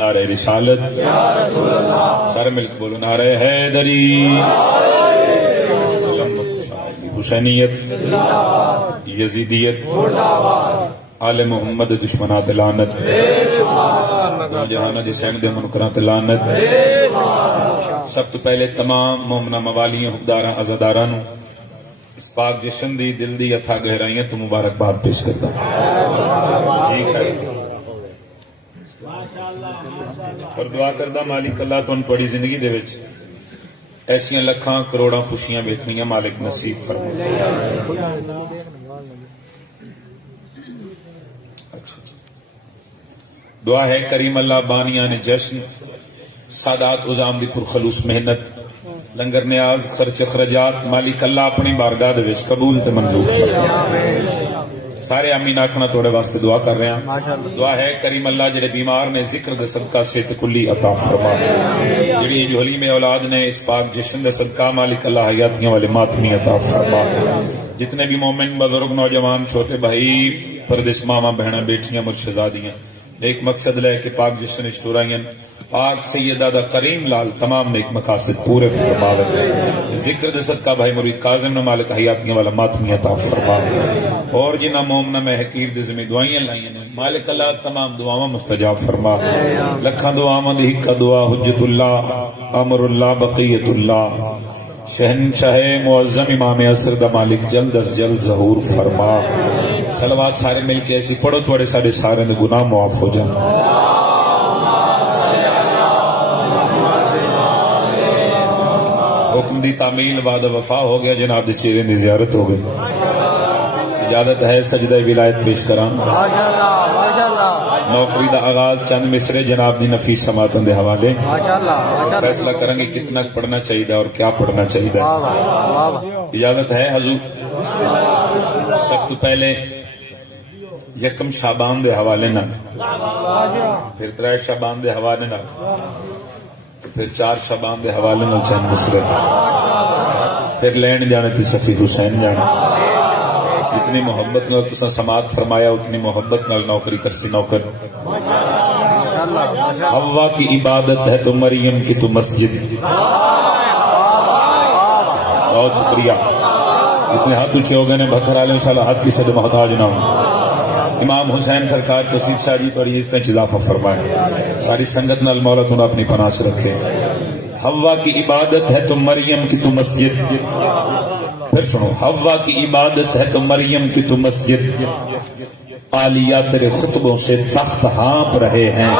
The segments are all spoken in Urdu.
نعرہ رسالت سارے مل کے بولو نعرہ حیدری، حسینیت، یزیدیت، آل محمد دشمنات لعنت، جہاں جس احمد منکرات لعنت۔ سب تو پہلے تمام مومنہ موالیاں، حقداراں، عزاداراں نو اس پاک جشن دی دل دی اتھا گہرائیاں تو مبارکباد پیش کرتا ہوں۔ ٹھیک ہے، اور دعا کردہ مالک اللہ تو ان پڑی زندگی دے وچ ایسیاں لکھاں کروڑاں خوشیاں ویکھنیاں مالک نصیب فرما۔ دعا ہے کریم اللہ بانیان جشن سادات عظام دی پرخلوص محنت لنگر نیاز خرچ اخراجات مالک اللہ اپنی بارگاہ دے وچ قبول تے منظور فرما۔ سارے آمین آکھنا توڑے واسطے دعا کر رہے ہیں۔ دعا ہے کریم اللہ جڑے بیمار نے ذکر دے صدقہ صحت کلی عطا فرما، جڑی جو حلیم اولاد نے اس پاک جشن دے صدقہ مالک اللہ حیاتیاں والے ماتمی عطا فرما۔ جتنے بھی مومن بزرگ نوجوان چھوٹے بھائی پردیس ماما بہناں بیٹیاں مرشدادیاں ایک مقصد لے کے پاک جشن اشتورائیں پاک سیدہ دا کریم لال تمام نیک مقاصد پورے فرماوے۔ ذکر دے صدقہ بھائی مرید کاظم نے مالک حیاتیاں والا ماتمی عطا فرما، اور جنہاں مومنہ میں حقیر دے ذمہ دعائیں لائیں نے مالک اللہ تمام دعاواں مستجاب فرما۔ لکھاں دعاواں دی ہکا دعا حجت اللہ امر اللہ بقیت اللہ شہنشاہ معظم امام عصر دا مالک جلد از جلد ظہور فرما۔ صلوات سارے مل کے ایسی پڑھو توڑے سارے سارے دے گناہ معاف ہو جائیں۔ حکم دی تعمیل بعد وفا ہو گیا، جناب دے چہرے دی زیارت ہو گئی۔ اجازت ہے سجدہ ولایت پیش کرام۔ نوکری دا آغاز چند مصرے جناب دی نفیس سماعتوں دے حوالے فیصلہ کریں گے کتنا پڑھنا چاہیے اور کیا پڑھنا چاہیے۔ اجازت ہے حضور۔ سب تو پہلے یکم شعبان دے حوالے نہ، پھر 3 شعبان دے حوالے نہ، پھر 4 شعبان دے حوالے نہ چند مصرے، پھر لین جانے تھی سفید حسین جانے۔ اتنی محبت نال تساں سماعت فرمایا اتنی محبت نال نوکری کرسی نوکر۔ حوا کی عبادت ہے تو مریم کی تو مسجد۔ بہت شکریہ، اتنے ہاتھ اونچے ہو گئے نے بکر عالم صلی اللہ ہاتھ کی صد محتاج نہ ہوں۔ امام حسین سرکار توصیف شاہ جی پر اس نے اضافہ فرمایا، ساری سنگت نال مولا تو اپنی پناہ سے رکھے۔ حوا کی عبادت ہے تو مریم کی تو مسجد، پھر سنو، حوا کی عبادت ہے تو مریم کی تو مسجد، عالیہ تیرے خطبوں سے تخت ہانپ رہے ہیں۔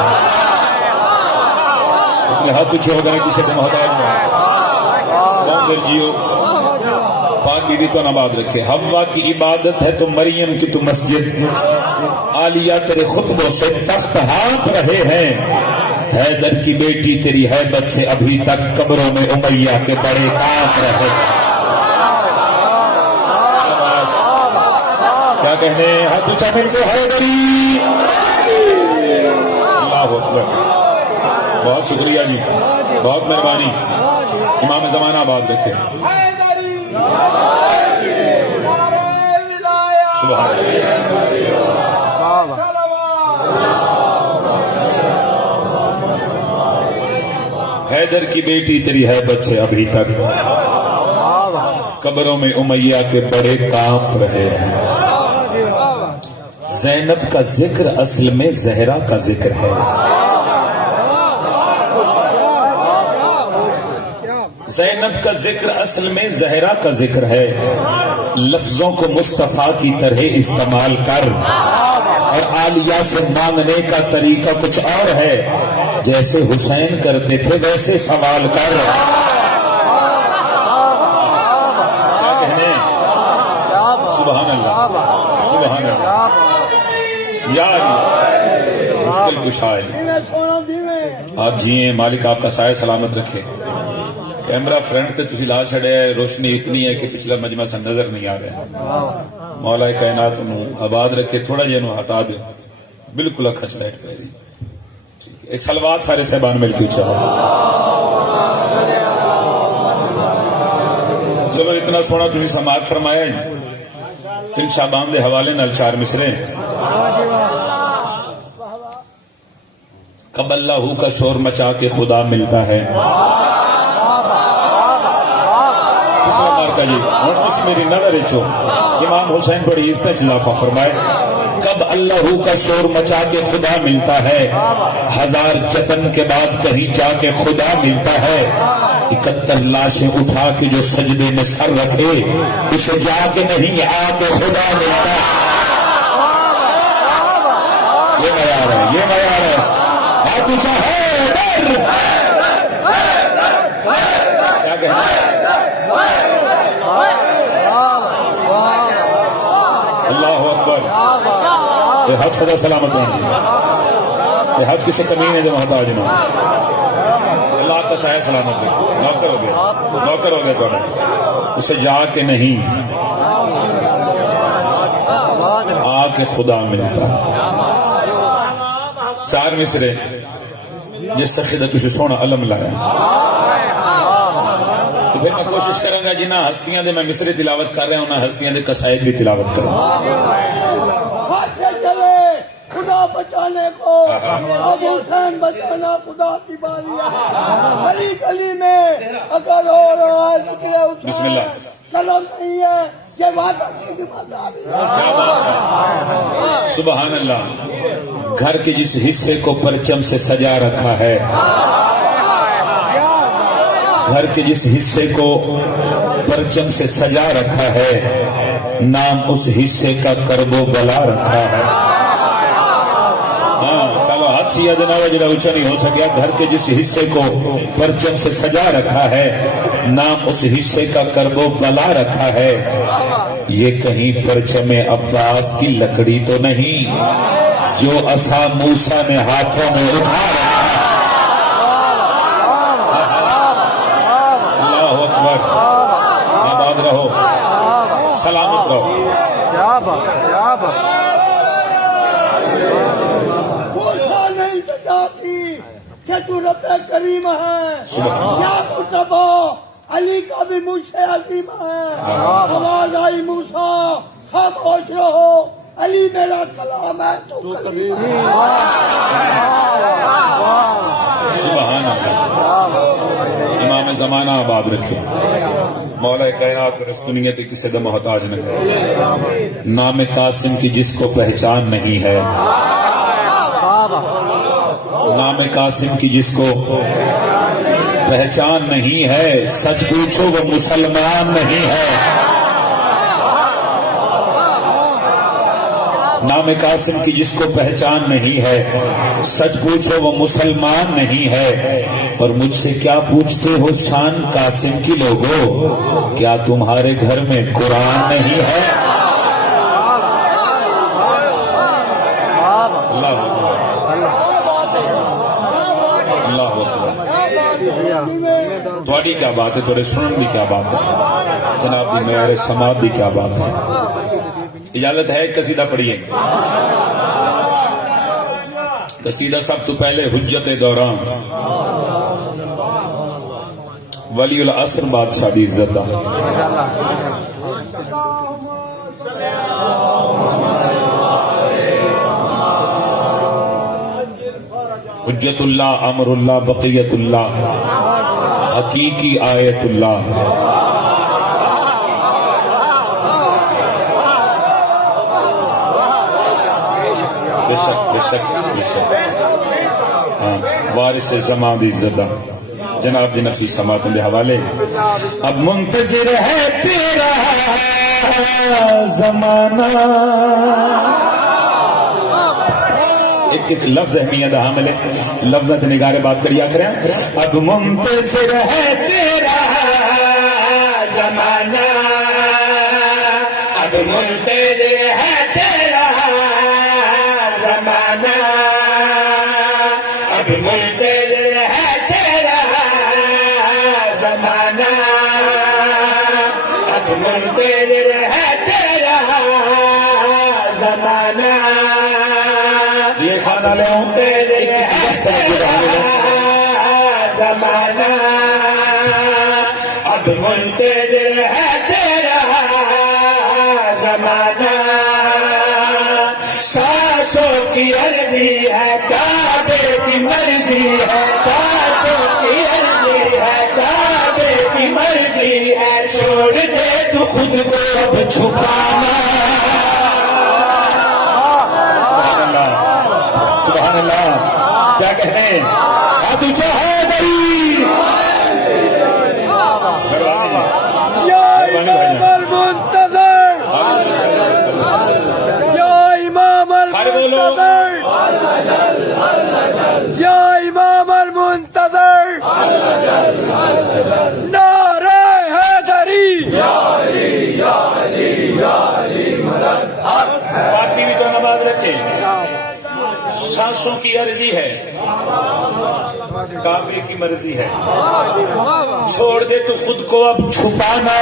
اتنے ہاتھ اونچے ہو گئے کسی کو محتاج نہ جیو پاک بیوی تو نباد رکھے۔ حوا کی عبادت ہے تو مریم کی تو مسجد، عالیہ تیرے خطبوں سے تخت ہانپ رہے ہیں۔ حیدر کی بیٹی تیری حیبت سے ابھی تک قبروں میں امیہ کے بڑے کانپ رہے۔ کیا کہنے ہاتھ اونچا مل کے حیدری۔ اللہ اکبر، بہت شکریہ جی، بہت مہربانی۔ امام زمانہ آباد رکھے۔ حیدر کی بیٹی تیری حیبت سے ابھی تک قبروں میں امیہ کے بڑے کانپ رہے ہیں۔ زینب کا ذکر اصل میں زہرا کا ذکر ہے۔ زینب کا ذکر اصل میں زہرا کا ذکر ہے۔ لفظوں کو مصطفیٰ کی طرح استعمال کر، اور عالیہ سے مانگنے کا طریقہ کچھ اور ہے، جیسے حسین کرتے تھے ویسے سوال کر۔ کیا کہنے؟ سبحان اللہ، سبحان اللہ۔ یا مشکل کچھ آئے آپ جیئیں، مالک آپ کا سایہ سلامت رکھے۔ کیمرہ فرنٹ تے تسی لا چھڑے، روشنی اتنی ہے کہ پچھلا مجمع سے نظر نہیں آ رہا۔ مولا کائنات انہوں آباد رکھے، تھوڑا جے انہوں ہٹا دے، بالکل اکھا چھڑے۔ ایک سلوات سارے صاحبان مل کے چاہو۔ چلو اتنا سونا تسی سماعت فرمایا ہے۔ پھر شعبان دے حوالے نال 4 مصرے۔ کب اللہ کا شور مچا کے خدا ملتا ہے. جی اس میری نظر چو امام حسین بڑی عزت اضافہ فرمائے. کب اللہ کا شور مچا کے خدا ملتا ہے, 1000 جتن کے بعد کہیں جا کے خدا ملتا ہے. 71 لاشیں اٹھا کے جو سجدے میں سر رکھے اسے جا کے نہیں آ کے خدا ملتا ہے. یہ معیار ہے, یہ معیار ہے. کیا کہنا ہے؟ اللہ اکبر. یہ حج خدا سلامت ہوں. یہ حج کسی کمین ہے جو محتاج نہ. اللہ کا شاید سلامت ہے. نوکر ہو گیا, نوکر ہو گیا تھوڑا. اسے جا کے نہیں آ کے خدا ملتا. 4 مصرے جس سخی کا کسی سونا علم لایا. تو پھر میں کوشش کروں گا جنہ ہستیاں دے میں مصرے تلاوت کر رہا ہوں نہ ہستیاں دے قصائد بھی تلاوت کروں. خدا بچانے کو ابو حسین بچانا خدا کی باری ہے. گلی گلی میں اگر ہو رہا ہے بسم اللہ قلم نہیں ہے یہ وعدہ کی ذمہ داری ہے. سبحان اللہ. گھر کے جس حصے کو پرچم سے سجا رکھا ہے, گھر کے جس حصے کو پرچم سے سجا رکھا ہے, نام اس حصے کا کرب و بلا رکھا ہے. ہاں سالو ہاتھ سیا جناب جڑا اونچا نہیں ہو سکیا. گھر کے جس حصے کو پرچم سے سجا رکھا ہے, نام اس حصے کا کرب و بلا رکھا ہے. یہ کہیں پرچم عباس کی لکڑی تو نہیں جو عصا موسیٰ نے ہاتھوں میں اٹھا رکھا. اللہ اکبر. آباد رہو, سلامت رہو. موسیٰ نہیں سجاتی کہ تو رب کریم ہے. یا مرتبہ علی کا بھی مجھ سے عظیم ہے. آواز آئی موسیٰ خاموش رہو, علی میرا کلام ہے تو کلیم ہے. سبحان اللہ. امام زمانہ آباد رکھے. مولا کائنات اور اس دنیا کے کسی کا محتاج نہ کرے. نام قاسم کی جس کو پہچان نہیں ہے, نام قاسم کی جس کو پہچان نہیں ہے, سچ پوچھو وہ مسلمان نہیں ہے. نام قاسم کی جس کو پہچان نہیں ہے, سچ پوچھو وہ مسلمان نہیں ہے. اور مجھ سے کیا پوچھتے ہو شان قاسم کی لوگوں, کیا تمہارے گھر میں قرآن نہیں ہے؟ اللہ اکبر. اللہ اکبر. تھوڑی کیا بات ہے, تھوڑے سنن کی کیا بات ہے, جناب کی معیار سماعت کی کیا بات ہے. اجازت ہے قصیدہ پڑھیے. قصیدہ سب تو پہلے حجت دوران ولی العصر بادشاہ دی عزت دا. حجت اللہ, امر اللہ, بقیت اللہ, حقیقی آیت اللہ. بے شک بے شک بے شک. ہاں وارث زمان دی عزت دا. جناب دی نفی سماعت کے حوالے. اب منتظر ہے تیرا زمانہ. ایک ایک لفظ اہمیت حامل ہے, لفظ نگارے بات کریا کریں. اب منتظر ہے تیرا زمانہ, اب منتظر ہے تیرا زمانہ, اب منتظر ہے تیرا زمانہ, اب منتظر ہے تیرا زمانہ. یہ کھانا لے آؤں زمانہ, اب منتظر ہے تیرا زمانہ. سانسوں کی عرضی ہے کعبے کی مرضی ہے کعبے کی عرضی ہے کعبے کی مرضی ہے چھوڑ دے تو خود کو اب چھپانا سبحان اللہ کیا کہتے ہیں اب چاہے گئی یا امام المنتظر یا امام المنتظر یا امام المنتظر نعرہ حیدری باقی بھی تو نماز رکھے سانسوں کی عرضی ہے کعبے کی مرضی ہے چھوڑ دے تو خود کو اب چھپانا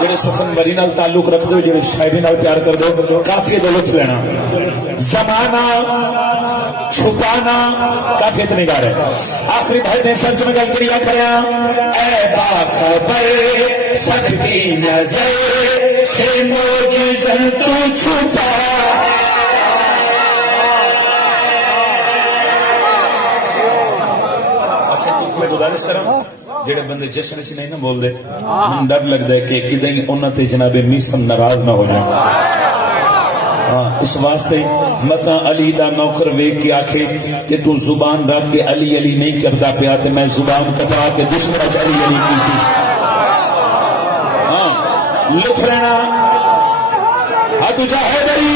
جڑے سخن بری نال تعلق رکھ دو جڑے شاعری نال پیار کر دو کافی دو لطف لینا زمانہ چھپانا کافی اتنی گا رہے آخری بھائی نے سچ میں گل کریا کریا اے باخبر سب کی نظر سے موجزن تو چھپا میں گزارش کرا جڑے بندے جشن سے نہیں نہ بول دے من ڈر لگتا ہے کہ کدیں انہوں تے جناب میسم ناراض نہ ہو جائیں اس واسطے متا علی دا نوکر ویگ کے آکھے کہ تو زبان رکھ کے علی علی نہیں کردا پیا تے میں زبان کٹا کے دشمن علی علی کی تھی لطف رہنا ہاتھ جاہد علی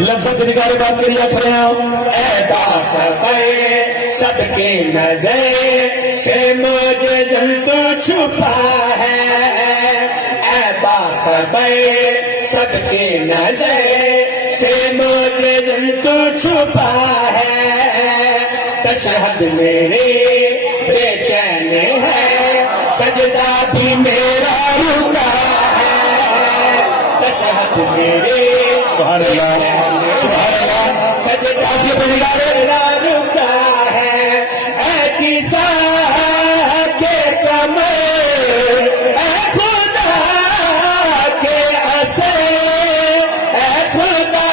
لفظت نگارے بات کریا کھڑے ہیں اے باخبر سب کی نظر سے موجزن تو چھپا ہے اے باخبر سب کی نظر سے موجزن تو چھپا ہے تشہد میری بے چین ہے سجدہ بھی میرا رکا ہے تشہد میری سبحان اللہ سبحان اللہ سجدہ بھی میرا رکا ہے اے کسا کے کمر اے خدا کے اثر اے خدا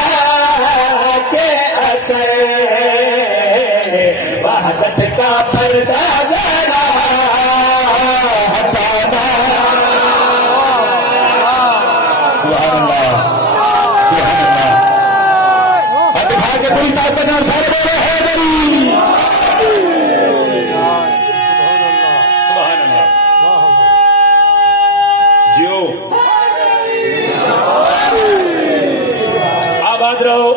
کے اثر وحدت کا پردہ ذرا ہٹانا سبحان اللہ سبحان اللہ اب بھاگ کے پوری طاقت اور سارے بولے حیدری سبحان اللہ جیو آباد رہو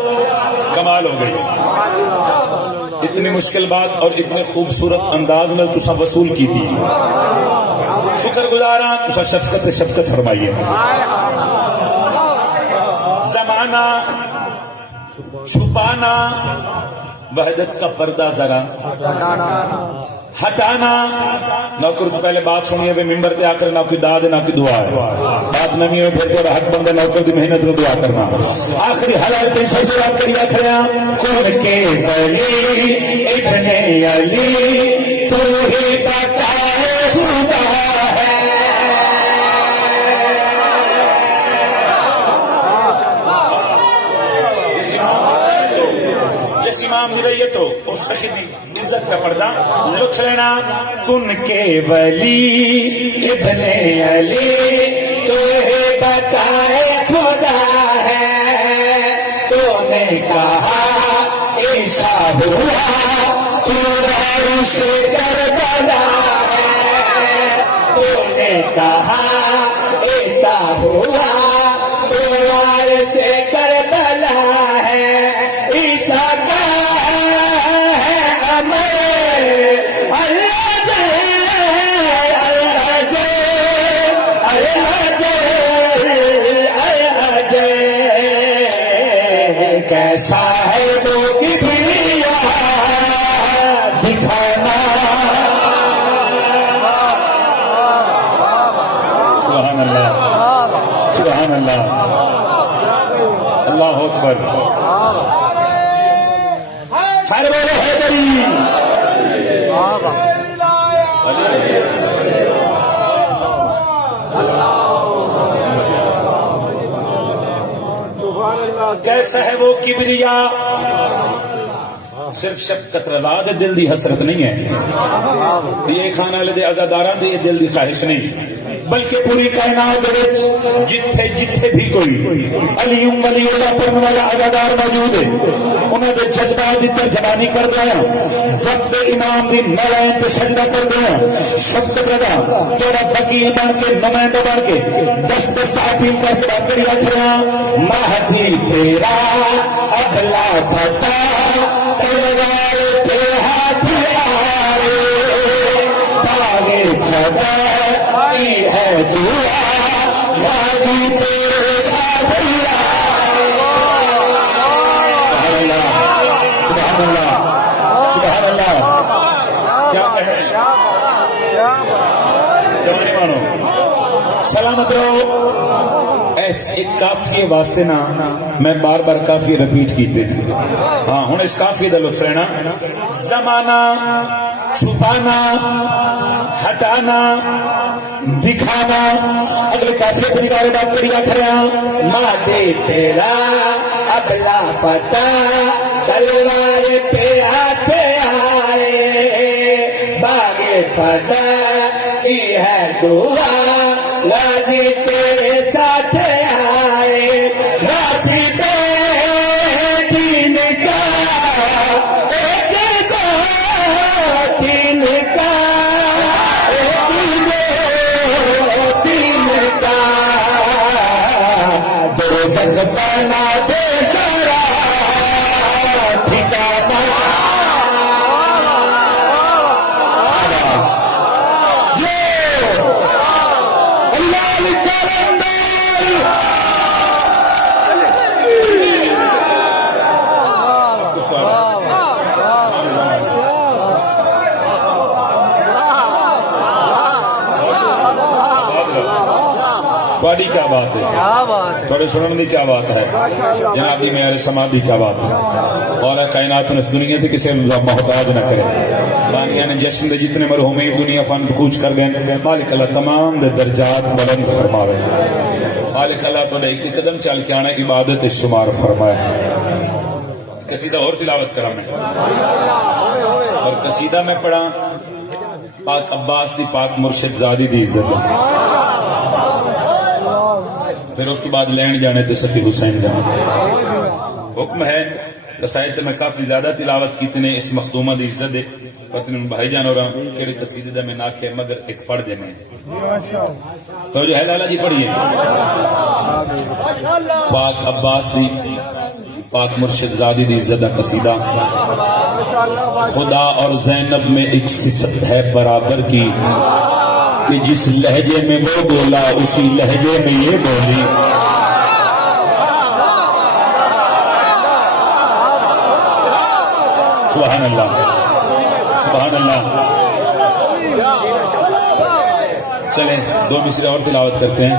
کمال ہو گئی اتنی مشکل بات اور اتنے خوبصورت انداز میں تسا وصول کی تھی شکر گزارا تسا شفقت فرمائیے زمانہ چھپانا وحدت کا پردہ ذرا ہٹانا نوکر تو پہلے بات سنیے بھی ممبر تے آخر نہ کوئی داد نہ کوئی دعا ہے بات نمی ہوئی پھر تو حق بندے نوکر دی محنت کو دعا کرنا آخری حالات تین سب سے بات کریے کھڑیا کن کے ولی ابن علی تو ہی بتائے خدا ہے جس امام دی رہی ہے تو اس سخی دی عزت کا پردہ لطف لینا کن کے ولی ابن علی تو ہی بتائے خدا ہے تو نے کہا ایسا ہوا تو عرش کربلا ہے تو نے کہا ایسا ہوا تو عرش کربلا ہے عیسیٰ کا ہے امر اللہ جے اللہ جے اللہ جے کیسا ہے وہ کبریا دکھانا سبحان اللہ سبحان اللہ اللہ اکبر سارے بولے حیدری سبحان اللہ کیسا ہے وہ کبریا؟ صرف شفقت رضا دے دل دی حسرت نہیں ہے، یہ کھانے والے دے عزاداراں دی دل دی خواہش نہیں، بلکہ پوری کائنات جتھے جتھے بھی کوئی علی ولی اللہ پڑھنے والا عزادار موجود ہے، انہوں نے جذبات کی ترجمانی کر دیا، وقت امام دی نالائن پہ سجدہ کر دیا، شفقت رضا تیرا وکیل بن کے نمائندہ بن کے دس تعطیل کر کے کر رکھا، مہدی تیرا ابلا فتح تلوار کے ہاتھ آئے، تاغے خدا ہے دعا غازی تیرے ساتھ سبحان اللہ سبحان اللہ۔ کیا کہیں جوانی مانو سلامت رہو، ایک کافیے واسطے نا میں بار بار کافی رپیٹ کیتے ہیں، ہاں ہوں اس کافی کا لطف لینا، زمانہ چھپانا ہٹانا دکھانا، اگلے کیسے طریقے بات کریے کھڑا، مادے تیرا ابلا پتا تلوار پہ ہاتھ آئے، باغے فدا کی ہے دعا غازی تیرے ساتھ آئے، غازی پہ دین کا ایک دین کا بنا دے سارا ٹھکانا، اللہ بڑی کیا بات ہے، تھوڑے سنن کی کیا بات ہے، جنابی معیار سماعت کیا بات ہے، اور کائنات نے اس دنیا سے کسی محتاج نہ کرے، بانیاں نے جشن دے جتنے مرحومین دنیا فن کوچ کر گئے، مالک اللہ تمام دے درجات بلند فرماوے، مالک اللہ تو ایک قدم چل کے آنا عبادت شمار فرمائے۔ قصیدہ اور تلاوت کرا میں، اور قصیدہ میں پڑھا پاک عباس دی پاک مرشد زادی دی عزت، پھر اس کے بعد لین جانے تھے سفی حسین جانے، حکم ہے رسائل میں کافی زیادہ تلاوت کی نے اس مخدومہ دی عزت دے پتن بھائی جان اور کہڑی قصیدے دا میں ناکھے مگر ایک پڑھ دینے تو جو ہے لالا جی پڑھیے، پاک عباس دی پاک مرشد زادی دی عزت دا قصیدہ، خدا اور زینب میں ایک صفت ہے برابر کی کہ جس لہجے میں وہ بولا اسی لہجے میں یہ بولی، سبحان اللہ سبحان اللہ۔ چلیں دو مصرے اور تلاوت کرتے ہیں،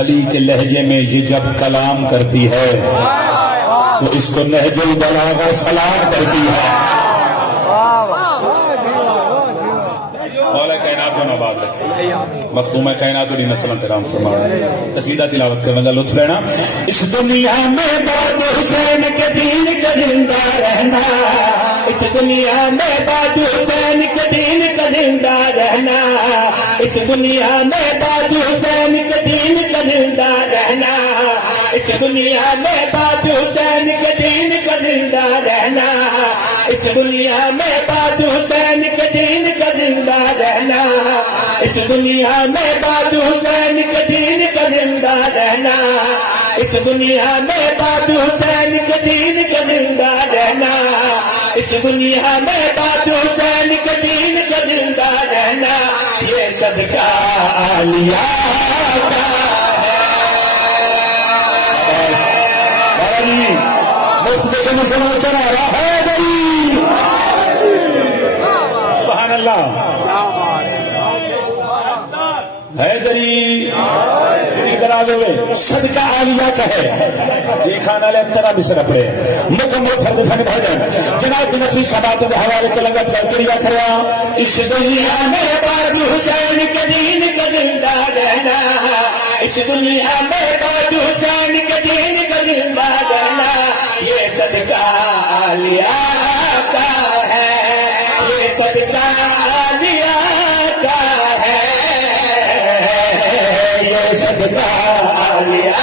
علی کے لہجے میں یہ جب کلام کرتی ہے تو اس کو نہج البلاغہ سلام کرتی ہے، مختومہ کائنات علی نسل کرام فرمایا، قصیدہ تلاوت کرنے کا لطف لینا۔ اس دنیا میں باد حسین کے دین کا زندہ رہنا، اس دنیا میں باد حسین کے دین کا زندہ رہنا، اس دنیا میں باد حسین کے دین کا زندہ رہنا، اس دنیا میں باد حسین کے دین کا زندہ رہنا، اس دنیا میں باد حسین کے دین کا زندہ رہنا، اس دنیا میں باد حسین کے دین کا زندہ رہنا، اس دنیا میں باد حسین کے دین کا زندہ رہنا، اس دنیا میں باد حسین کے دین کا زندہ رہنا، یہ صدقہ عالیہ کا ہے، مفت سے مسلمان چلا رہا ہے بھائی، سبحان اللہ ہے جری ادھر آگے ہوئے صدقہ عالیہ کا ہے، یہ کھانا لے طرح بھی سر پڑے مکمل سرد سن بھجن جناب نفسی شبات کے حوالے کے لگت کر کریا کرا، اس دنیا میں باد حسین کے دین کا زندہ رہنا، اس دنیا میں موت حسین کے دین کا زندہ کرنا یہ صدقہ عالیہ کا ہے، یہ صدقہ عالیہ کا ہے، یہ صدقہ عالیہ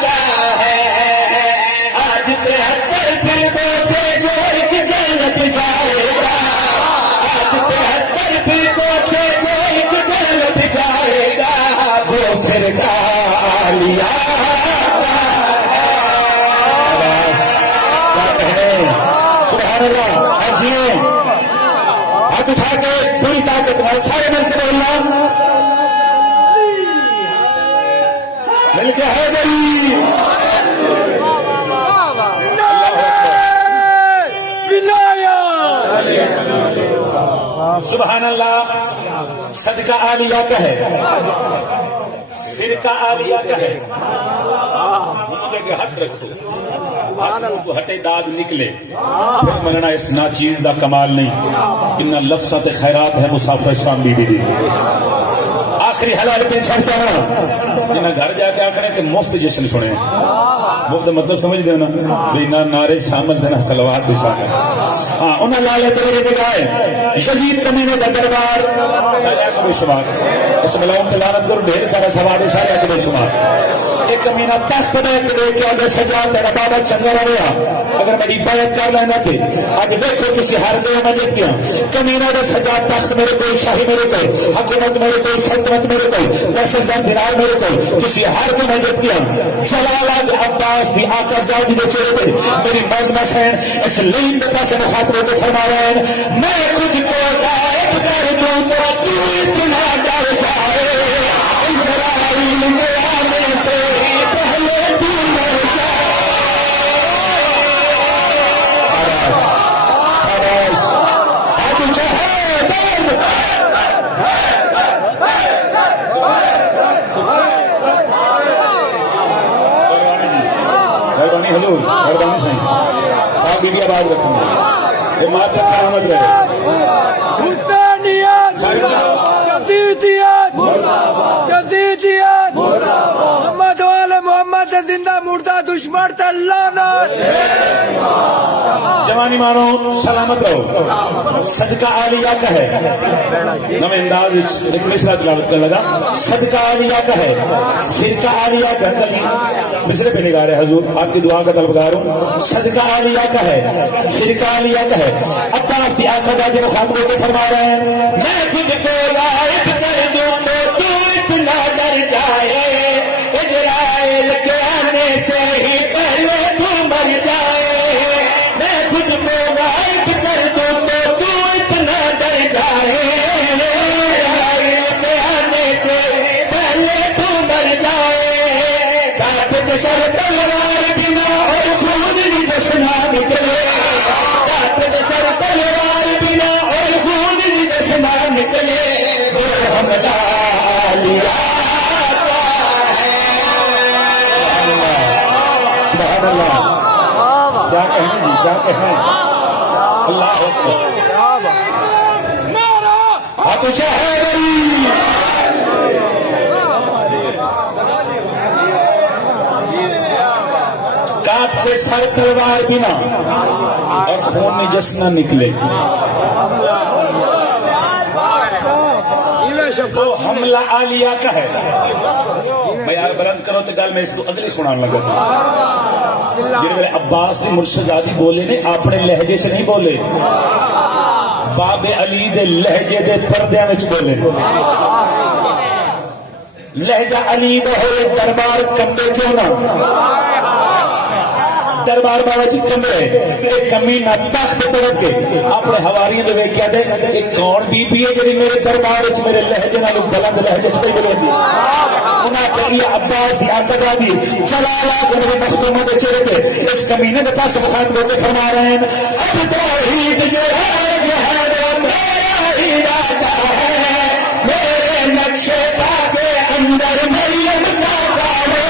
کا ہے۔ آج 73 فرقوں سے جو ایک جنت جائے گا، آج 73 فرقوں سے جو ایک جنت جائے گا، وہ فرقہ عالیہ کا ہے۔ سبحان اللہ۔ آجیے ہاتھ اٹھا کے پوری طاقت سارے مل سے بولنا، مل کے حیدری۔ سبحان اللہ۔ صدقہ عالیہ کا ہے، فرقہ عالیہ کا ہے۔ ہاتھ رکھو، کو ہٹے داد نکلے، پھر مننا اس ناچیز دا کمال نہیں۔ ان لفظات خیرات ہے مسافر شام بی بی دی آخری حلال پہ سر چاہنا جنہیں گھر جا کے آخر ہے کہ مفت جشن سنے، مفت مطلب سمجھ دینا بھی نہ نعرے شامل دینا صلوات بھی شامل۔ ہاں انہیں لالے تیرے دکھائے یزید کمینے کا دربار بے شمار، اس ملاؤں پہ لعنت کرو، ڈھیر سارا سوال سارے بے شمار۔ ایک کمینہ تخت بنا کے دے کے اگر سجاد تیرا بابا چنگا رہا، اگر میری بیعت کر لینا تھے آج دیکھو کسی ہر دے میں جیت گیا۔ کمینہ کا سجاد تخت میرے کو، شاہی میرے کو، حکومت میرے کو، سلطنت میرے کو، دہشت گرد دینار میرے کو، کسی ہر دے میں جیت گیا۔ جلالہ عباس بھی آقا زادی کے چہرے پہ میری مزمس ہے، اس لین کے پاس مخاطبوں کو فرما رہے ہیں میں خود کو غائب کر دوں تو تو اتنا ڈر جائے، اسرائیل میں آنے سے پہلے تو مر جائے۔ اب چاہے درد مہربانی حضور، مہربانی صحیح آپ بی بی آباد رکھیں گے، یہ ماں تک سلامت رہے۔ حسینیت، یزیدیت، یزیدیت، محمد وال محمد سے زندہ مردہ دشمن سے لعنت۔ جوانی مارو سلامت رہو۔ صدقہ عالیہ کا ہے، نم انداز ایک مصرع تلاوت کرنے لگا۔ صدقہ عالیہ کا ہے، فرقہ عالیہ کا ہے، مصرے پہ نگاہ رہے حضور آپ کی دعا کا طلبگار ہوں۔ صدقہ عالیہ کا ہے، فرقہ عالیہ کا ہے۔ عباس کی آقا زادی مخاطبوں کو فرما رہے ہیں میں خود کو غائب کر دوں تو تو اتنا ڈر جائے، اسرائیل کے آنے سے ہی پہلے تو مر جائے۔ میں خود کو غائب کر دوں تو تو اتنا ڈر جائے، اسرائیل کے آنے سے پہلے تو مر جائے۔ کاٹ سر تلوار بنا اور خون جسنا نکلے، کاٹ سر تلوار بنا اور خون جسنا نکلے، وہ حملہ عالیہ کا ہے۔ سبحان اللہ۔ کیا کہیں جی، کیا کہیں؟ اللہ اکبر۔ اب چاہے کاٹ کے سر تلوار بنا اور خون میں جس نہ نکلے، وہ حملہ عالیہ کا ہے۔ میں یار بلند کرو تو گل میں اس کو اگلی سنانے لگا تھا۔ یہ میرے عباس کی مرشدادی بولے نے اپنے لہجے سے نہیں بولے، باب علی دے لہجے دے پردیاں وچ بولے۔ لہجہ علی دا ہوئے دربار کمبے کیوں نہ، دربار بابا جی کمرے ایک کمینہ تخت پڑھ کے اپنے حواریوں دے ویکھیا دے ایک کون بی بی ہے جڑی میرے دربار وچ میرے لہجے نال بلند لہجے وچ بولے دی۔ انہاں کہیا عباس دی آقا دی جلالہ میرے مصطفی دے چہرے تے اس کمینے دے پاس مخاطب ہو کے فرما رہے ہیں اب توحید جو ہے میرا ارادہ ہے، میرے نقشے پا کے اندر مریم کا کام ہے۔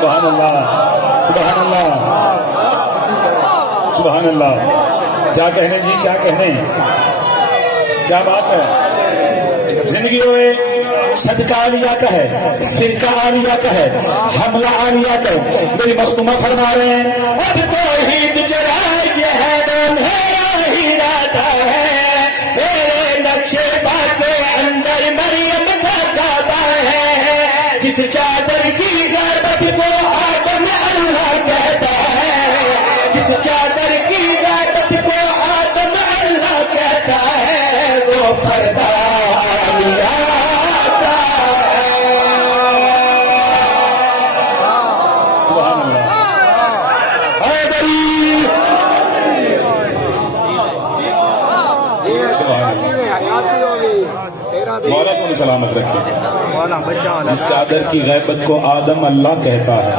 سبحان اللہ، سبحان اللہ، سبحان اللہ۔ کیا کہنے جی، کیا کہنے، کیا بات ہے، زندگی ہوئے صدقہ عالیہ کا ہے، سرکہ عالیہ کا ہے، حملہ عالیہ کا ہے. میری مختومہ فرما رہے ہیں اب توحید جرائے یہ ہے ہی رہتا ہے، میرے نقشے باتیں اندر مریم کا کعبہ ہے. جس چادر کی غربت کو آدم اللہ کہتا ہے، جس چادر کی غربت کو آدم اللہ کہتا ہے، وہ پردہ عالیہ کا ہے. سبحان اللہ. اے بھائی سبحان اللہ. مولا کو سلامت رکھے. جس چادر کی غیبت کو آدم اللہ کہتا ہے،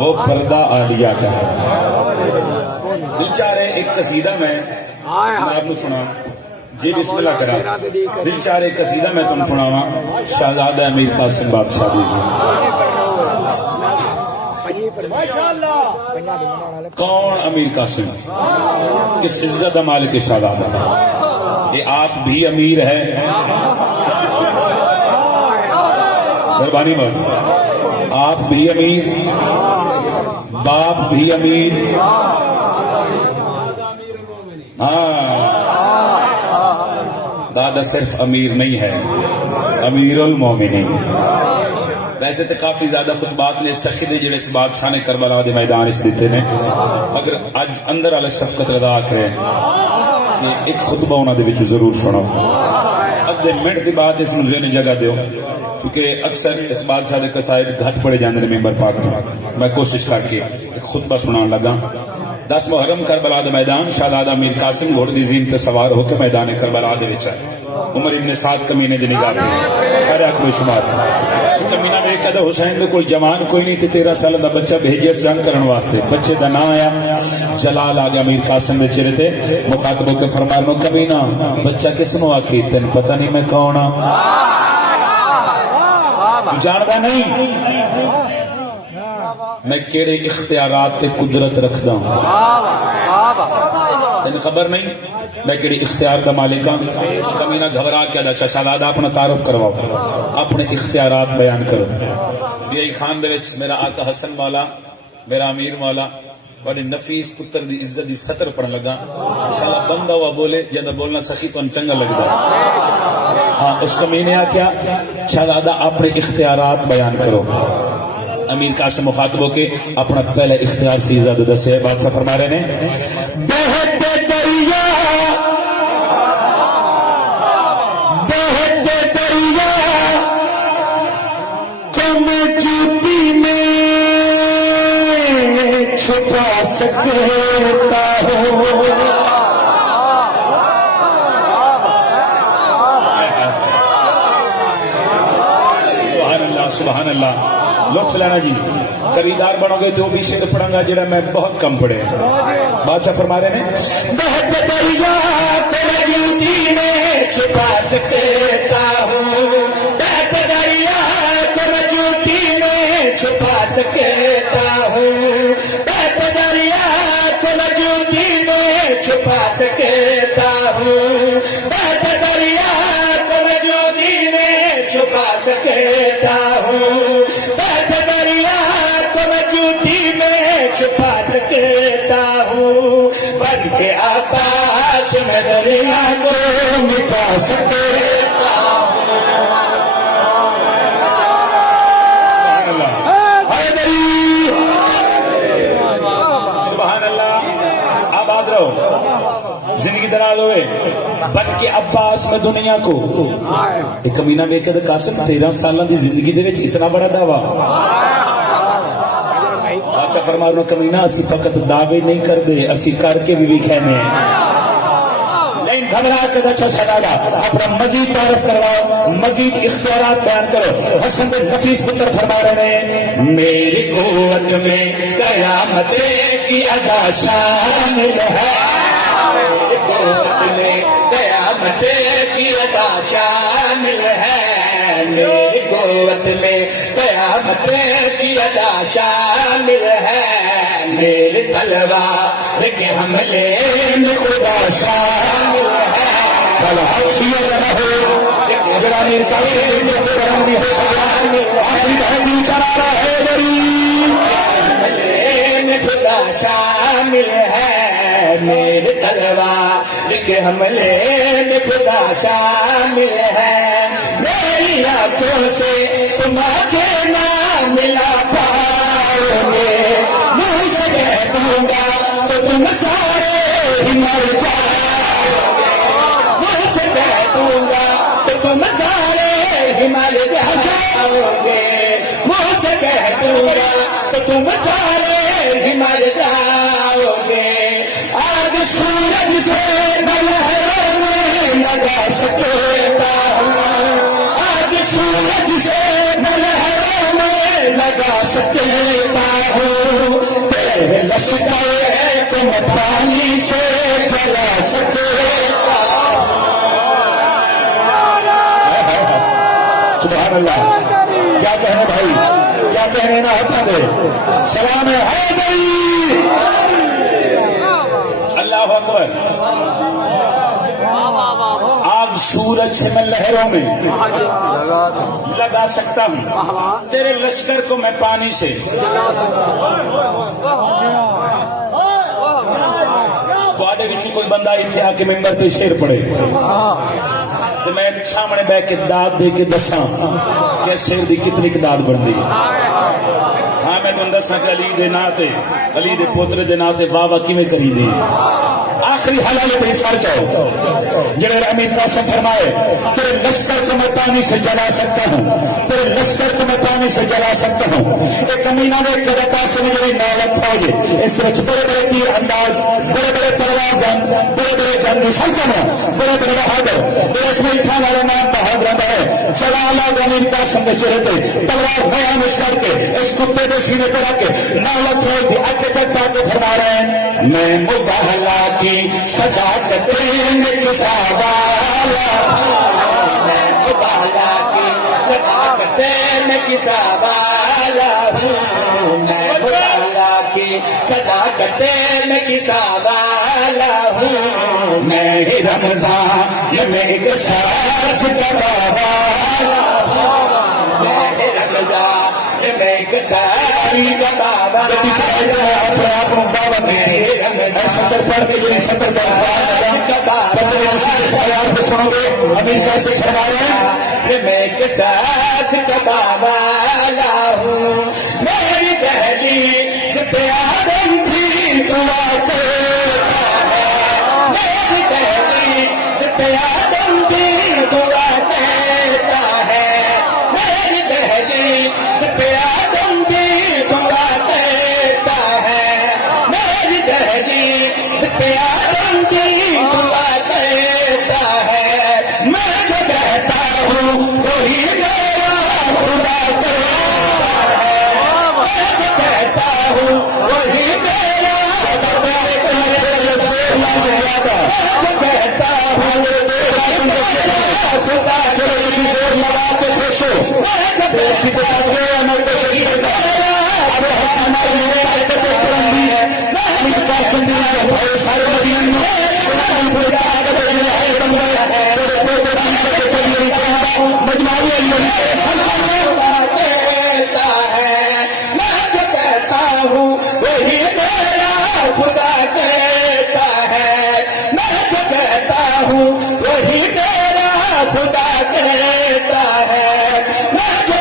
وہ پردہ عالیہ کا ہے. دل چاہ رہے ایک قصیدہ میں آپ نے سنا جی، بسم اللہ کرا. دل چاہ رہے قصیدہ میں تم سناوا شہزادہ امیر قاسم بادشاہ جی. کون امیر قاسم؟ کس عزت مالک شہزادہ؟ یہ آپ بھی امیر ہے. مہربانی بات، آپ بھی امیر، باپ بھی امیر. ہاں، دادا صرف امیر نہیں ہے، امیر المومنین. ویسے تو کافی زیادہ خطبات نے سخی دے جڑے اس بادشاہ نے کربلا دے میدان اس دیتے نے، اگر اج اندر والے شفقت رضا کرے ایک خطبہ انہوں دے وچ ضرور سنو. ادھے منٹ دی بات اس موضوع نے جگہ دیو، کیونکہ اکثر اس بادشاہ دے قصائد گھٹ پڑے جاندے نے ممبر پاک تو. میں کوشش کر کے ایک خطبہ سنان لگا. 10 محرم کربلا دے میدان شہزادہ امیر قاسم گھوڑ دی زین تے سوار ہو کے میدان کربلا دے وچ آئے. عمر ابن سعد کمینے دی نگاہ پہ خیر اکرو شمار کمینہ میں کہتا حسین دے کوئی جوان کوئی نہیں تے 13 سال دا بچہ بھیجیا جنگ کرن واسطے. بچے دا نام آیا جلال. آ گیا امیر قاسم دے چہرے تے مخاطب ہو کے فرمایا نو کمینہ بچہ کس نو آکھی تین پتہ نہیں میں کون ہاں؟ جاندا نہیں میں کیڑے اختیارات تے قدرت رکھدا ہوں؟ تین خبر نہیں میں کیڑی اختیار کا مالک ہوں؟ کمینہ گھبرا کے اچھا شہزادہ اپنا تعارف کرواؤ، اپنے اختیارات بیان کرو. بیائی خان دے وچ میرا آقا حسن مولا، میرا امیر مولا بڑی نفیس پتر دی عزت دی سطر پڑھن لگا. انشاءاللہ بندہ ہوا بولے جدا بولنا سخی تو چنگا لگتا. ہاں اس کمینے آ کیا شہزادہ اپنے اختیارات بیان کرو. امیر قاسم مخاطب ہو کے اپنا پہلے اختیار سے عزت دسے. بادشاہ فرما رہے نے بہتے دریا کو میں جوتی میں چھپا سکتا ہوں. سبحان اللہ سبحان اللہ. لطف لینا جی. خریدار بنو گے تو بھی شعر پڑھوں گا جڑا میں بہت کم پڑھے. بادشاہ فرما رہے ہیں بہتے دریا کو میں جوتی میں چھپا سکتا ہوں. بہتے دریا کو میں جوتی میں چھپا سکتا ہوں. بہتے دریا کو میں جوتی میں چھپا سکتا ہوں. بہتے دریا کو میں جوتی میں چھپا سکتا ہوں. بہتے دریا کو میں جوتی میں چھپا سکتا ہوں. بن کے آکاش میں دریا کو مٹا سکتا ہوں. سبحان اللہ. آباد رہو، زندگی دراز ہوئے. بن کے عباس میں دنیا کو ایک کمینہ بے قد قاسم 13 سالہ دی زندگی دے وچ اتنا بڑا دعویٰ. بادشاہ فرما رہے کمینہ اسی فقط دعوے نہیں کر دے، اسی کر کے بھی کہنے ہیں. نہیں گھبرا کے اچھا شہزادہ اپنا مزید تعارف کرواؤ، مزید اختیارات بیان کرو. حسن بن نفیس پتر فرما رہے ہیں میری قوت میں قیامت کی ادا شامل ہے. میری قوت میں قیامت کی ادا شامل ہے. میری قوت میں قیامت کی ادا شامل ہے. میرے تلوار کے حملے میں خدا شامل ہے. الحبشية له جلال الكافر برحمه سبحان آخری بہنی چرارا حیدری میں خدا شامل ہے میرے تلوار کے حملے میں خدا شامل ہے میری آنکھوں سے تمہارے نام ملا پاؤ گے منہ سے کہہ دوں گا تو تم سارے ہی مر جاؤ گے منہ سے کہہ دوں گا تو تم سارے ہی مر جاؤ گے منہ سے کہہ دوں گا تو تم سارے ہی مر جاؤ گے آج سورج سے لہروں میں لگا سکتا ہوں آج سورج سے لہروں میں لگا سکتا ہوں تیرے لشکر کو میں پانی سے جلا سکتا ہوں سبحان اللہ کیا کہنے بھائی کیا کہنے نہ ہوتا دے سلام حیدری اللہ اکبر آج سورج سے میں لہروں میں لگا سکتا ہوں تیرے لشکر کو میں پانی سے بعد وچ کوئی بندہ اتنے آ کے ممبر تے شیر پڑے تو میں سامنے بہ کے داد دے کے دساں کہ شیر دی کتنی داد بنتی ہاں میں تم دساں کہ علی دے نا تے علی دے پوترے دے نا تے واہ واہ کیویں کری دی آخری حلال پہ سر جاؤ جنہیں امیر قاسم فرمائے تیرے لشکر کو میں پانی سے جلا سکتا ہوں تیرے لشکر کو میں پانی سے جلا سکتا ہوں ایک امینہ نے ایک رکا سے میری نالت کھاؤ اس طرح بڑے بڑے تیر انداز بڑے بڑے پروازن بڑے بڑے جنگی سلطنت بڑے بڑے بہادر دیش میں انسان والا نام بہادر ہے چلا اللہ امیر قاسم کے چہرے پہ تلوار بیان کر کے اس کتے کے سینے پہ رکھ کے نالت کھاؤ دی اکے چکا کے فرما رہے ہیں میں مباہلا کی صداقت کسا والا میں مباہلا کی صداقت میں کسا والا ہوں میں مباہلا کی صداقت میں کسا والا ہوں میں ہی رمضان میں ایک ساز کا والا ہوں میں ہی رمضان میں ایک ساری کا والا اپنے آپ کو بابا میں سطر پر کے لیے سطر پر سنو گے ابھی کیسے فرمایا میں ایک ساتھ کبا والا ہوں میری دہلی سے پیار بھی دعا کرتا ہے میری دہلی سے پیار بھی دعا کرتا ہے میری دہلی سے پیار بھی دعا کرتا ہے میری دہلی سے پیار بھی دعا کرتا ہے میں جو کہتا ہوں وہی میرا خدا کرتا ہے میں جو کہتا ہوں وہی میرا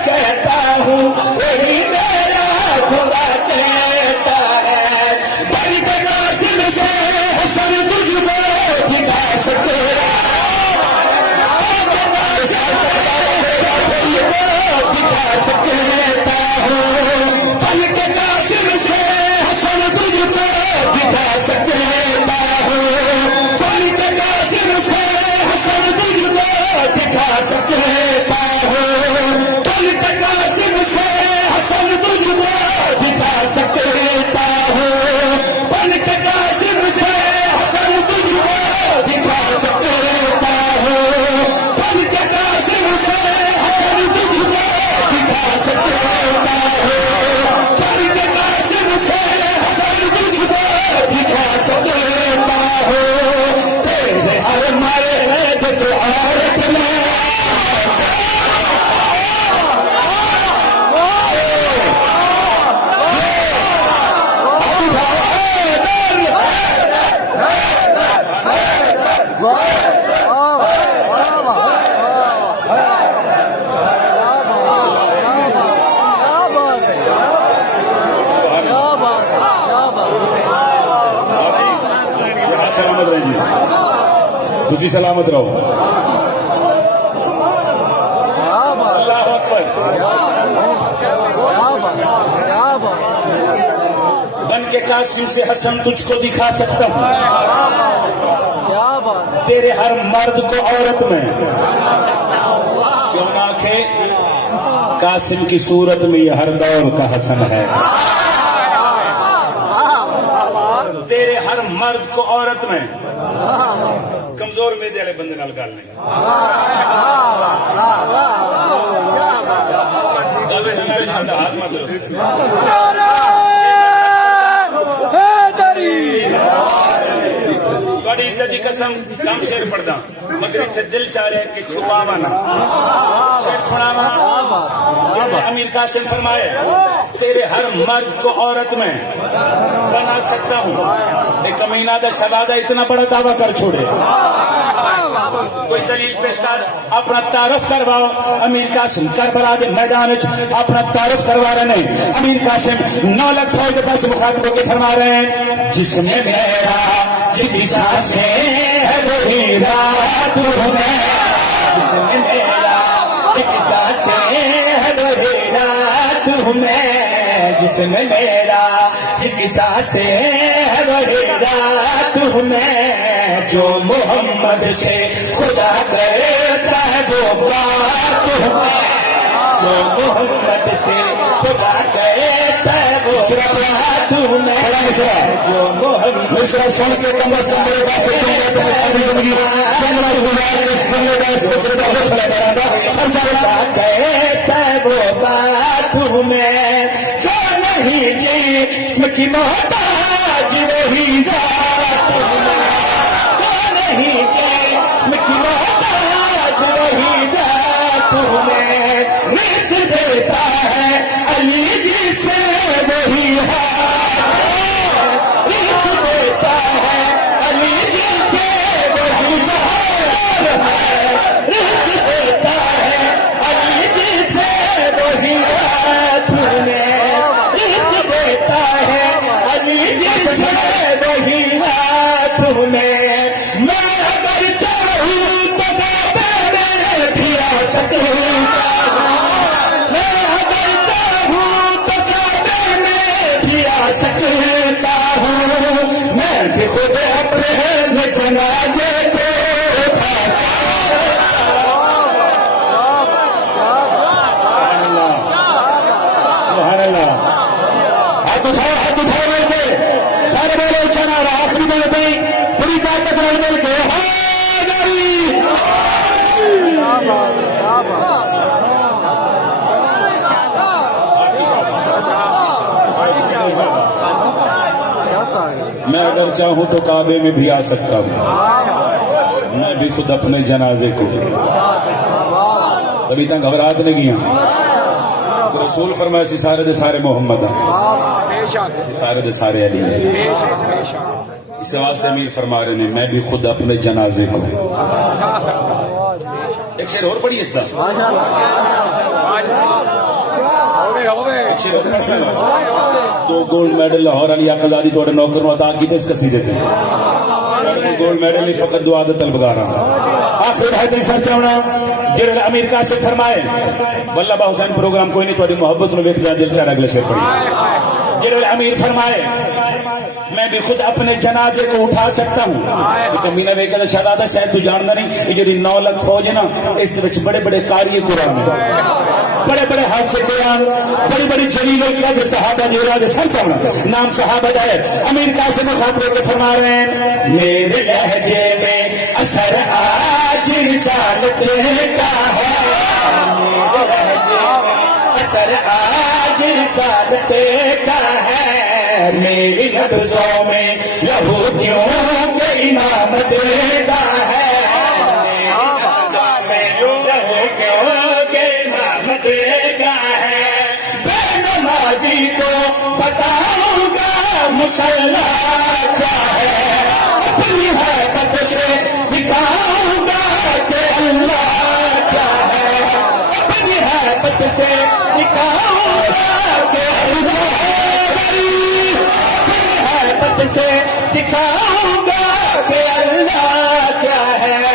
کہتا ہوں خدا تسی سلامت رہو. اللہ اکبر. بن کے قاسم سے حسن تجھ کو دکھا سکتا ہوں تیرے ہر مرد کو عورت میں. کیوں نہ کہ قاسم کی صورت میں یہ ہر دور کا حسن ہے. تیرے ہر مرد کو عورت میں. کمزور میں دے بندے نال گل نہیں. بڑی عزت کی قسم کم شیر پڑھدا مگر اتنے دل چاہ رہے کہ چھپاوا نہ شیر سناوا. امیر قاسم فرمائے تیرے ہر مرد کو عورت میں بنا سکتا ہوں. ایک کمینہ دا شہزادہ اتنا بڑا دعویٰ کر چھوڑے. کوئی دلیل پیش کر اپنا تعارف کرواؤ. امیر قاسم کربلا دے میدان اپنا تعارف کروا رہے ہیں. امیر قاسم 9 لاکھ فوج کے پاس مخاطب ہو کے فرما رہے ہیں جس میں میرا جتنی سانسیں ہے وہی رات میں. جس میں میرا جتنی سانسیں ہے وہی رات میں. جس میں میرا جتنی سانسیں ہے وہی رات میں. جو محمد سے خدا کرتا ہے وہ بات ہے. جو محمد سے خدا کرتا ہے وہ بات ہے. جو محمد سے سن کے کم از کم میرے بات کرتا ہے وہ بات میں. جو نہیں جسم کی محتاج وہی ذات میں. نہیں جسم کی محتاج وہی ذات میں. رس دیتا ہے علی جی سے وہی ہاتھ. رس دیتا ہے علی جی سے وہی ہاتھ. رس دیتا ہے علی جی سے وہی ہاتھ میں. رس دیتا ہے علی جی سے وہی ہاتھ میں. میں اگر چاہوں تو میں بھی آ سکوں. سکتا ہوں میں بھی خود اپنے جنازے کو سبحان اللہ. ہاتھ اٹھاؤ ملتے سارے بولے چنا آخری ملتے پوری طاقت مل کے میں اگر چاہوں تو کعبے میں بھی آ سکتا ہوں. میں بھی خود اپنے جنازے کو تبھی تک گھبراہٹ نہیں گیا. رسول فرمایا سی سارے دے سارے محمد ہیں سارے دے سارے علی ہیں. اس واسطے امیر فرما رہے ہیں میں بھی خود اپنے جنازے کو. ایک شعر اور پڑھی اس کا دو گولڈ میڈل لاہور علی آزادی تھوڑے نوکر نو عطا کیتے اس قصیدے تے. گولڈ میڈل نہیں فقط دعا دے طلبگار ہاں. آخر حیدری سر چاہنا جڑے امیر قاسم فرمائے واللہ حسین پروگرام کوئی نہیں تھوڑی محبت نو ویکھ دل چاہ اگلے شعر پڑھی. جڑے امیر فرمائے میں بھی خود اپنے جنازے کو اٹھا سکتا ہوں. کمینہ ویکھے شہزادہ شاید تو جاندا نہیں یہ جڑی 9 لاکھ فوج ہے نا اس دے وچ بڑے بڑے قاری قرآن ہیں. بڑے بڑے حافظ قرآن بڑی بڑی جلیل القدر صحابہ جوڑا دے سر کرنا نام صحابہ ہے. امیر قاسم خاطر کے فرما رہے ہیں میرے لہجے میں اثر آج رسالت کا ہے. میرے لہجے میں اثر آج رسالت کا ہے. میری لفظوں میں یہودیوں کے امام دیتا ہے. نمازی کو بتاؤں گا مسلح کیا ہے. اپنی حیبت سے دکھاؤں گا کہ اللہ کیا ہے. اپنی حیبت سے دکھاؤں گا کہ اللہ اپنی حیبت سے دکھاؤں گا کہ اللہ کیا ہے.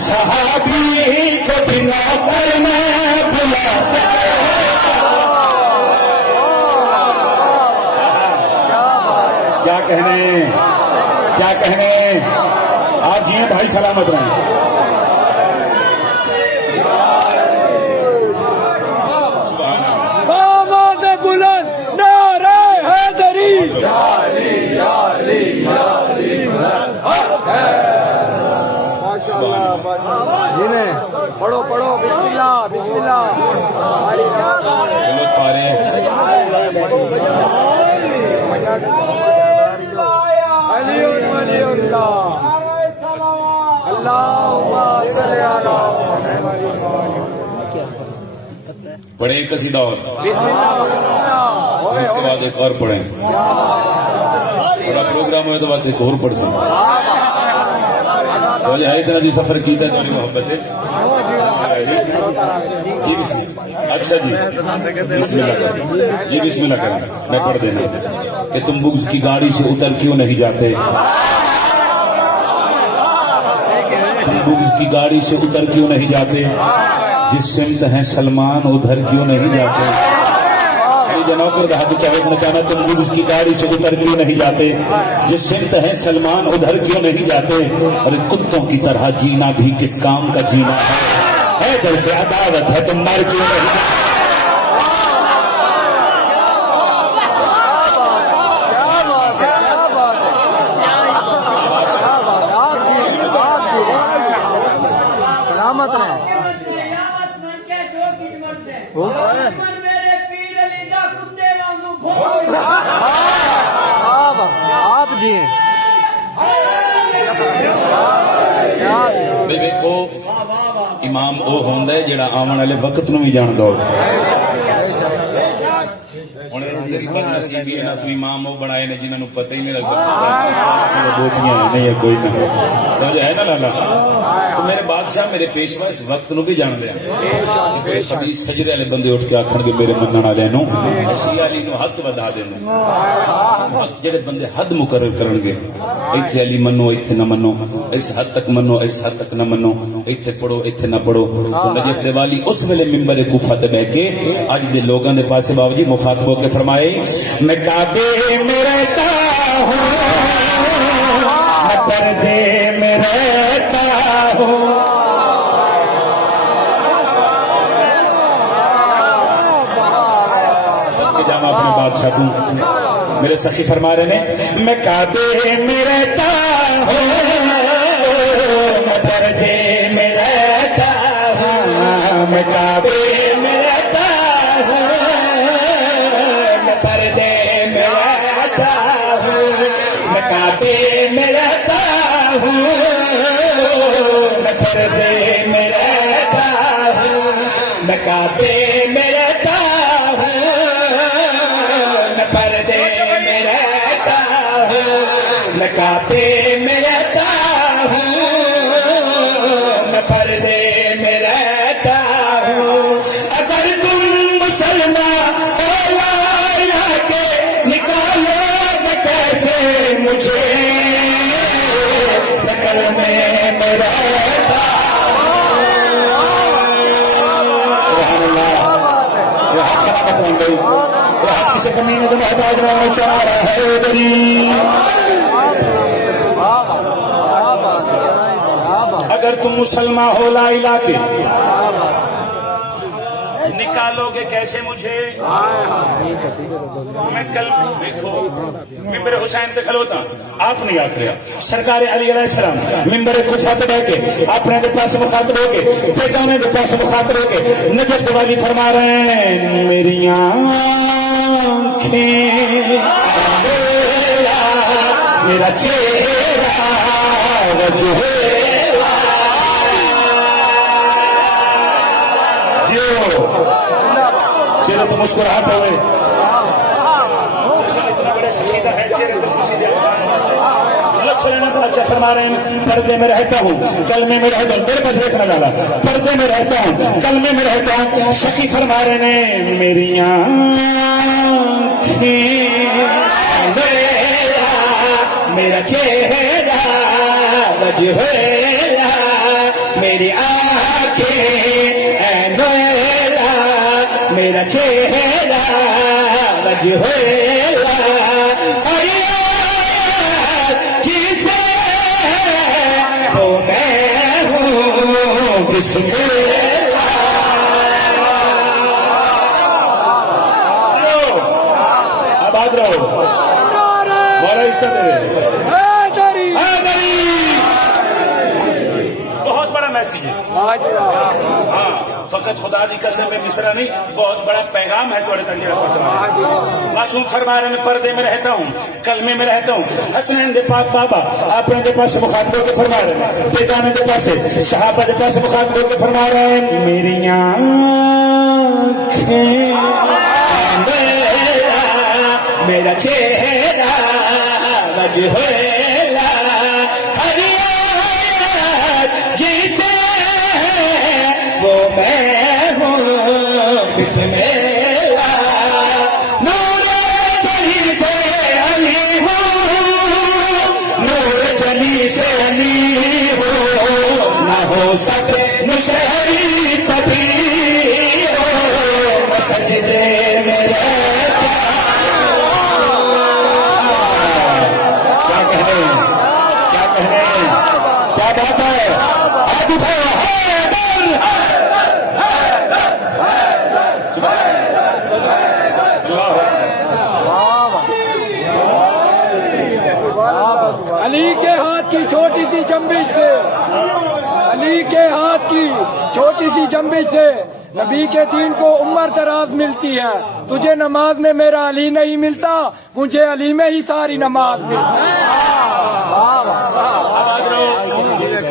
صحابی کو بھی نوکر میں بلا سکتا کیا کہنے آپ جی بھائی سلامت رہیں آواز بلند نعرہ حیدری جنہیں پڑھو پڑھو بسم اللہ بسم اللہ چلو سارے علی ولی اللہ اللہم صلی علی پڑھیں ایک قصیدہ اور بسم اللہ اس کے بعد ایک اور پڑھیں تھوڑا پروگرام ہوئے تو بعد ایک اور پڑھ سکتے تو ہے اتنا جی سفر کیتا ہے تھوڑی محبت ہے جی بسم اللہ اچھا جی بسم اللہ کریں جی بسم اللہ کریں میں پڑھ دینا کہ تم بغض کی گاڑی سے اتر کیوں نہیں جاتے تم بغض کی گاڑی سے اتر کیوں نہیں جاتے جس سمت ہیں سلمان ادھر کیوں نہیں جاتے نوکر ہاتھ چاہت مچانا تم بغض کی گاڑی سے اتر کیوں نہیں جاتے جس سمت ہیں سلمان ادھر کیوں نہیں جاتے اور کتوں کی طرح جینا بھی کس کام کا جینا ہے در سے عداوت ہے تم مر کیوں نہیں جاتے سلامت رہے آپ جی دیکھو امام او ہوندا ہے جڑا آون والے وقت نو بھی جاندا ہو ہن تیری بدنصیبی ہے نا تو امام وہ بنائے نے جنہاں نو پتہ ہی نہیں لگدا بوٹیاں نہیں ہے کوئی نہیں تو ہے نا لالا تو میرے بادشاہ میرے پیشوا اس وقت نو بھی جاندے ہیں کبھی سجدے والے بندے اٹھ کے آکھن گے میرے منن والے نو شیعہ علی نو حد ودا دینا جڑے بندے حد مقرر کرن گے ایتھے علی منو ایتھے نہ منو اس حد تک منو اس حد تک نہ منو ایتھے پڑھو ایتھے نہ پڑھو نجف والی اس ویلے منبر کوفہ تے بیٹھ کے اج دے لوگاں دے پاسے بابا جی مخاطب ہو کے فرمائے میں کعبے میں رہتا ہوں میں پردے میں رہتا ہوں جانا اپنے بادشاہ کو میرے سخی فرما رہے ہیں میں کعبے میں رہتا ہوں میں پردے میں رہتا ہوں میں کعبے میں رہتا ہوں میں پردے میں رہتا ہوں میں کعبے میں رہتا ہوں میں پردے میں رہتا ہوں میں کعبے میں رہتا ہوں میں پردے میں رہتا ہوں میں کعبے میں رہتا ہوں میں پردے میں رہتا ہوں اگر تم مسلمان ہو لا الہ کے نکالو گے کیسے مجھے نقل میں رہتا سبحان اللہ یہ ہاتھ سلامت رہیں گے یہ ہاتھ کسی کمینے کو محتاج رہنا چاہ رہا ہے اگر تم مسلمان ہو لا الہ کے نکالو گے کیسے مجھے میں کل دیکھو ممبر حسین پہ کھلوتا آپ نہیں آخ رہا سرکار علی علیہ السلام ممبر کوفہ پہ بیٹھ کے اپنے کے پاس مخاطب ہو کے بیگانے کے پاس مخاطب ہو کے نجف والی فرما رہے ہیں میری آنکھیں میرا چہرہ وجہ چہرے تو مسکراہٹ ہوئے اچھا فرما رہے ہیں پردے میں رہتا ہوں کلمے میں رہتا ہوں میرے پاس دیکھنا ڈالا پردے میں رہتا ہوں کلمے میں رہتا ہوں شکی فرما رہے ہیں میری آنکھیں میرا چہرہ وجہ میری آنکھیں اے مولا میرا چہرہ وجہ اور یار جسے وہ میں ہوں بسم اللہ آباد رہو بڑا عزت ہے بہت بڑا میسج ہے ہاں فقط خدا دی قسم میں مصرا نہیں بہت بڑا پیغام ہے تھوڑے تک معصوم فرما رہے ہیں پردے میں رہتا ہوں کلمے میں رہتا ہوں حسنین دے پاک بابا آپ دے پاس مخاطبوں کے فرما رہے ہیں بیگانے دے پاس صحابہ دے پاس مخاطبوں کے فرما رہے ہیں میری آنکھیں میرا چہرہ وجہ ہر یار جیتے وہ میں ہوں بسم اللہ نور جلی سے علی ہوں نور جلی سے علی ہوں نہ ہو سکے مشہری کبھی سجدے میرے علی کے ہاتھ کی چھوٹی سی جنبش سے علی کے ہاتھ کی چھوٹی سی جنبش سے نبی کے دین کو عمر دراز ملتی ہے تجھے نماز میں میرا علی نہیں ملتا مجھے علی میں ہی ساری نماز ملتی ہے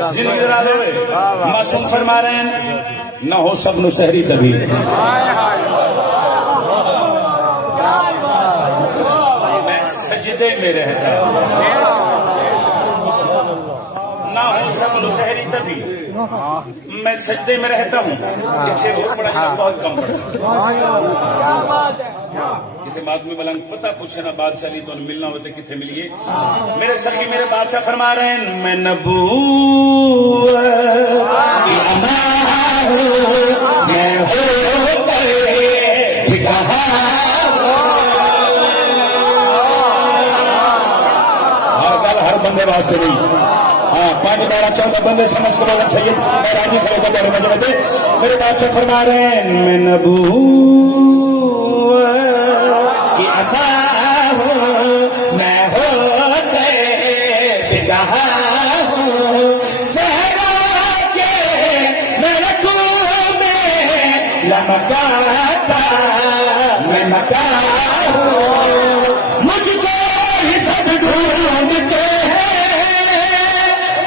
زندگی دراز ہوئے معصوم فرما رہے ہیں نہ ہو سب نو شہری کبھی میں سجدے میں رہتا نہ ہو سب نو شہری تبھی میں سجدے میں رہتا ہوں پیچھے بہت بڑا بہت کم پڑا کسی بات میں ملنگ پتہ پوچھنا بادشاہ لی تو ملنا ہوتے کتنے ملیے میرے سر کی میرے بادشاہ فرما رہے ہیں میں نبوت میں ہو ہر گل ہر بندے واسطے نہیں ہاں 5 12 14 بندے سمجھ کر بولنا چاہیے میں راضی کھڑے کو میرے مجھے میرے بادشاہ فرما رہے ہیں میں نبوت کی عطا ہوں میں ہو بگہا ہوں صحرا کے ملکوں میں لمکاتا میں مکا ہوں مجھ کو ہی سب ڈھونڈتے ہیں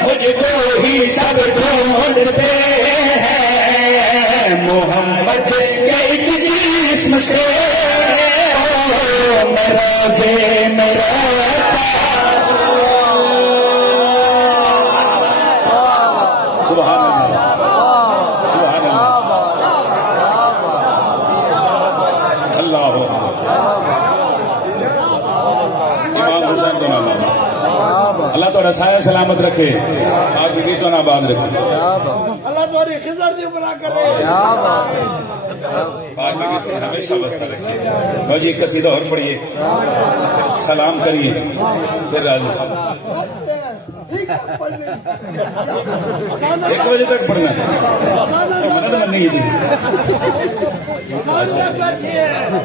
مجھ کو ہی سب ڈھونڈتے ہیں محمد کے ایک جسم سے میرا سے میرا سبحان اللہ سبحان اللہ اللہ امام حسین تو نام اللہ تعالیٰ سایہ سلامت رکھے آپ کی تو نہ باندھ رکھے اللہ تمہاری خزر دی بنا کرے ہمیشہ بستا رکھیے لو جی قصیدہ اور پڑھیے سلام کریے پھر راضی 1 بجے تک پڑھنا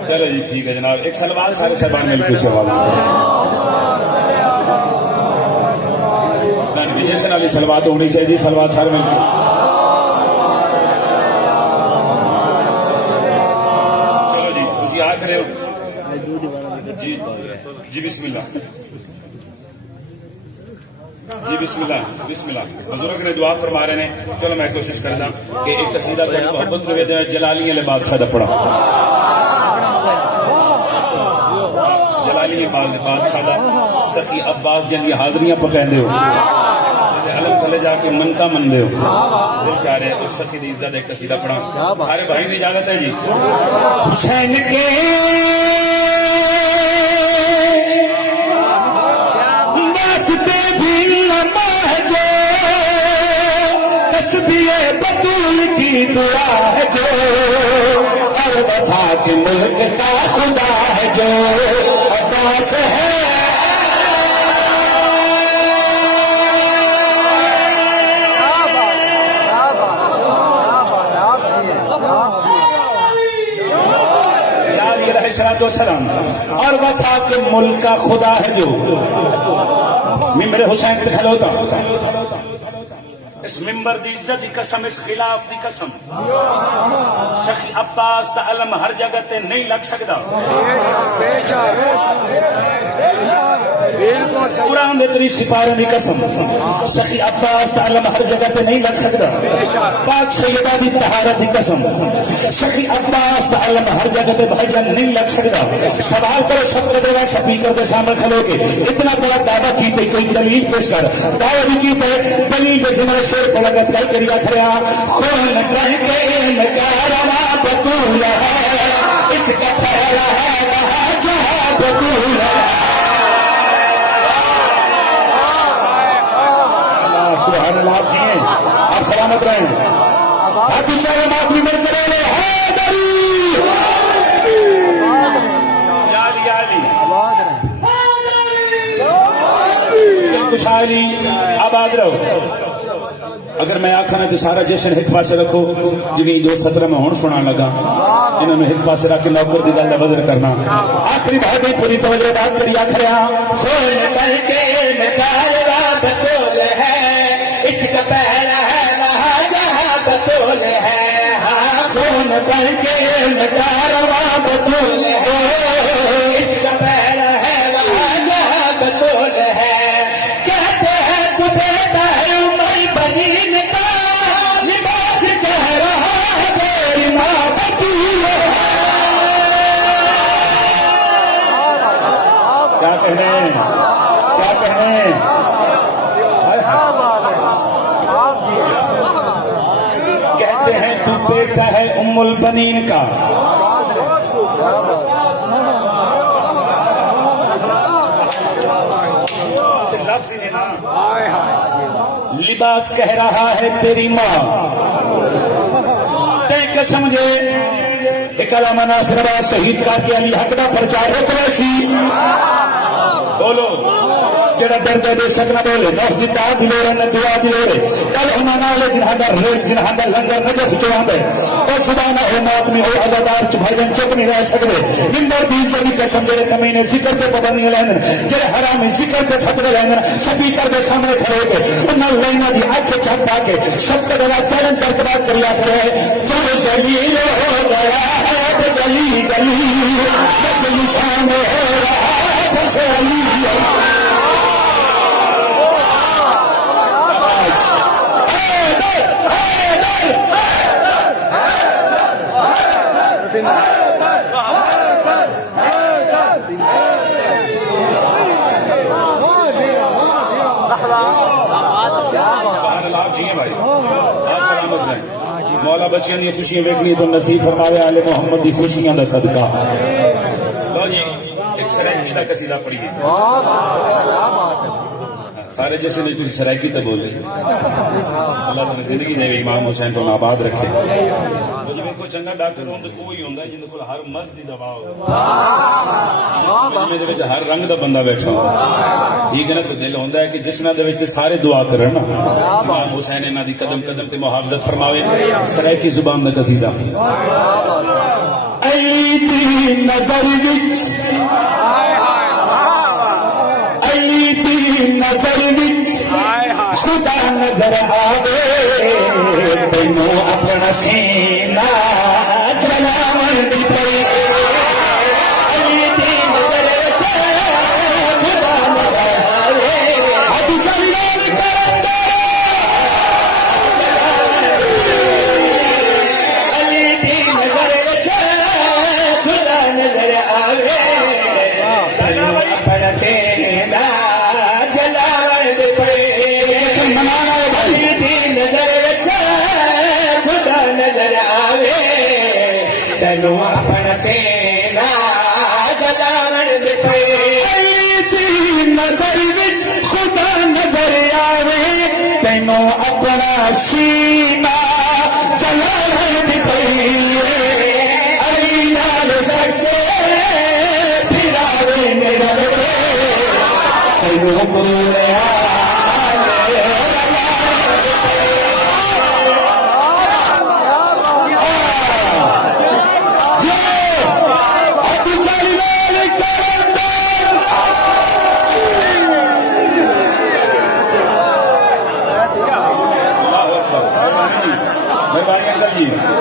چلو جی ٹھیک ہے جناب ایک سلوات سارے صاحبان مل کے سوال جیسے والی سلوات ہونی چاہیے سلوات سارے مل کے چلو جی تھی آ کرے جی بسم اللہ جی بسم اللہ بسم اللہ بزرگ نے دعا فرما رہے ہیں چلو میں کوشش کرتا کہ ایک قصیدہ تھوڑی محبت میں جلالی علیہ بادشاہ دا پڑھا جلالی بادشاہ دا سخی عباس جن حاضریاں پکائندے ہو علم تھلے جا کے منتا مندے ہو دل چاہ رہے اس سخی دی عزت ایک قصیدہ پڑھا سارے بھائی نے اجازت ہے جی حسین کے واسطے بھی لمبا جو تسبیح دعا ہے جو، اور وفا کے ملک کا خدا ہے جو عباس ہے. والسلام اور وفا کے ملک کا خدا ہے جو. میں میرے حسین پہ کھلوتا اس ممبر دی عزت دی قسم، اس خلاف دی قسم، شیخ عباس دا علم ہر جگہ تے نہیں لگ سکتا. قرآن دے تری سپاروں دی قسم، شیخ عباس دا علم ہر جگہ تے نہیں لگ سکتا. پاک سیدہ دی طہارت دی قسم، شیخ عباس دا علم ہر جگہ تے بھائی جان نہیں لگ سکتا. سوال کرو سب کے دیوا سپیکر کے سامنے کھلو کے اتنا بڑا دعویٰ کیتے کوئی دلیل پیش کر. دعویٰ بھی کیتے دلیل کے سمجھ شیر کو لگت کئی کریا کھڑیا. خون کر کے نکارا بطول ہے، اس کا پہلا ہے رہا جہاں بطول ہے. سبحان اللہ. آپ جیئے آپ سلامت رہیں. آپ انشاءاللہ بات بھی مل کرے لے خوشحالی آباد رہو. اگر میں آخا نا تو سارا جشن ایک پاس رکھو. جنہیں 2:17 میں ہون سنا لگا انہوں نے ایک پاس رکھ کے نوکر دی گل بذر کرنا. آخری بات پوری توجہ بات کری آخریا. خون بن کے نکارا بطول ہے، اس کا پہلا ہے رہا جہاں بطول ہے. ہاں خون بن کے نکارا بطول ہے، اس کا پہلا ہے رہا جہاں بطول ہے. کہتے ہیں تو بیٹا ہے عمر بنین کا، لباس کہہ رہا ہے میری ماں بطول ہے. کیا کہنے کیا کہنے. کہتے ہیں تو بیٹا ہے ام البنین کا، لباس کہہ رہا ہے تیری ماں. تے سمجھے ایک علامہ ناصر آباد شہید کا کے علی حق دا پرچار روکنا سی. بولو جڑا ڈردا دے سکنا بولے نفس دی تاں دی لوڑ نہ دعا دی لوڑ. کل انہاں نال جنہاں دا ریس جنہاں دا لنگر نجف چواندا ہے اور سبحانہ ہو موت میں ہو عزادار چ بھائی جان چپ نہیں رہ سکدے. ممبر دی عزت دی قسم جڑے کمینے ذکر تے پابندی لین جڑے حرام ذکر تے فتوی لین سپیکر دے سامنے کھڑے کے انہاں لینا دی اکھ چھپ پا کے شب کا چیلنج کر کے بات کریا کرے. تو ذلیل ہو گیا ہے گلی گلی نشان ہو رہا ہے ذلیل. مولا بچیاں دی خوشیاں ویکھنی تو نصیب فرماوے آل محمد دی خوشیاں دا صدقہ. لو جی ایک سرائکی دا قصیدہ پڑھیے. سارے جیسے نے کچھ سرائکی تے بولے. اللہ تعالی زندگی دے امام حسین کو آباد رکھے. کوئی چنگا ڈاکٹر ہوں تو کوئی ہوں جن کو ہر مرض کی دوا ہو ہر رنگ دا بندہ بیٹھا ہو. ٹھیک ہے نا. تو دل ہوتا ہے کہ جس نہ سارے دعا کرن امام حسین انہاں دی قدم قدم تے محافظت فرماوے. سرائکی زبان دا قصیدہ. علی دی نظر وچ علی دی نظر وچ خدا نظر آوے تینوں اپنا سینہ جلاون دی پئی. علی دی نظر وچ خدا نظر آوے اب جلال کرن علی دی نظر وچ خدا نظر آوے تینوں اپنا سینہ جلاون دی پئی. علی دی نظر وچ خدا نظر آوے تینوں اپنا سینہ جلاون دی پئی. علی دی نظر وچ خدا نظر آوے تینوں اپنا سینہ سلام علی نال سکے پھراوے میرا تینوں بولیا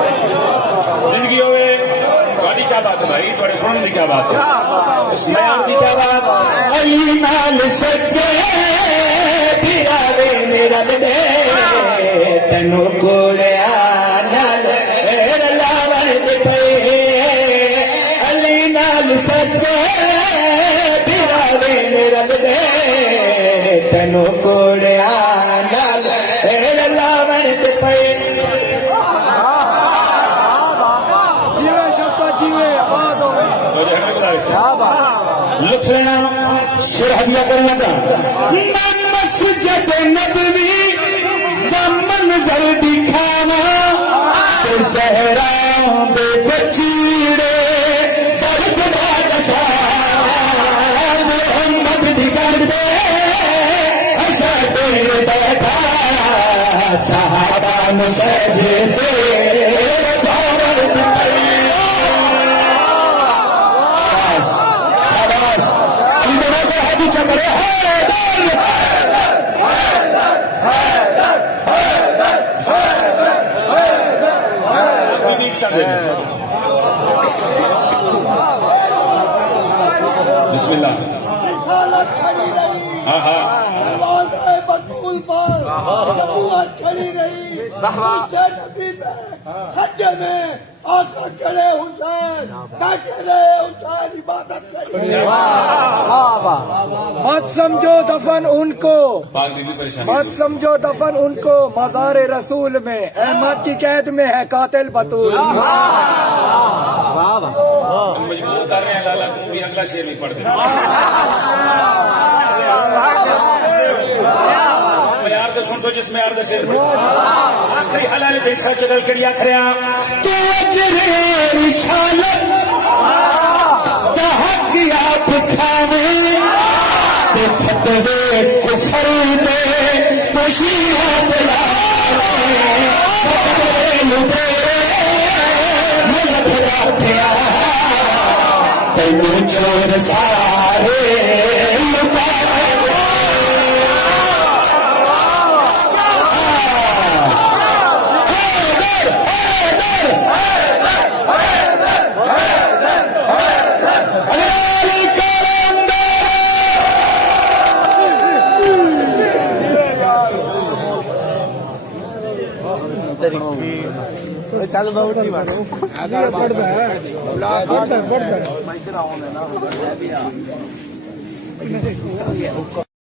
زندگی ہوئے تھوڑی کیا بات ہے بھائی تھوڑے سننے کی کیا بات ہے اس بیان کی کیا بات علی نال سکے پھراوے میرا تینوں کولیا نال لاون دے پے علی نال سکے پھراوے میرا تینوں کولیا نال لاون دے پے لطف لینا شیر ہدیہ کرنا تھا مسجد نبوی کا منظر دکھانا زہرا بے بچیڑے درد بادشاہ محمد دکھان دے حسد بیٹھا صحابہ مسجد بسم اللہ رسالت کھڑی رہی ہاں ہاں دروازہ بطول پر نبوت کھڑی رہی اونچے نبی پہ سجدے میں آقا چڑھے حسین بیٹھے رہے حسین عبادت کری مت سمجھو دفن ان کو پاک بی بی پریشانی مت سمجھو دفن ان کو مزار رسول میں احمد کی قید میں ہے قاتل بطول مجبور کر رہے ہیں لالا تم بھی اگلا شعر بھی پڑھ دیں یار تو سن سو جس میں یار کا شعر آخری حلال دیکھا چدل کری آخریا تو اجرے رسالت دا حق آپ کھاوے تو فتوے کفر میں تو شیعہ دلاوے فتوے لبے ملک راتیا تینوں چور سارے لکاوے چل بہت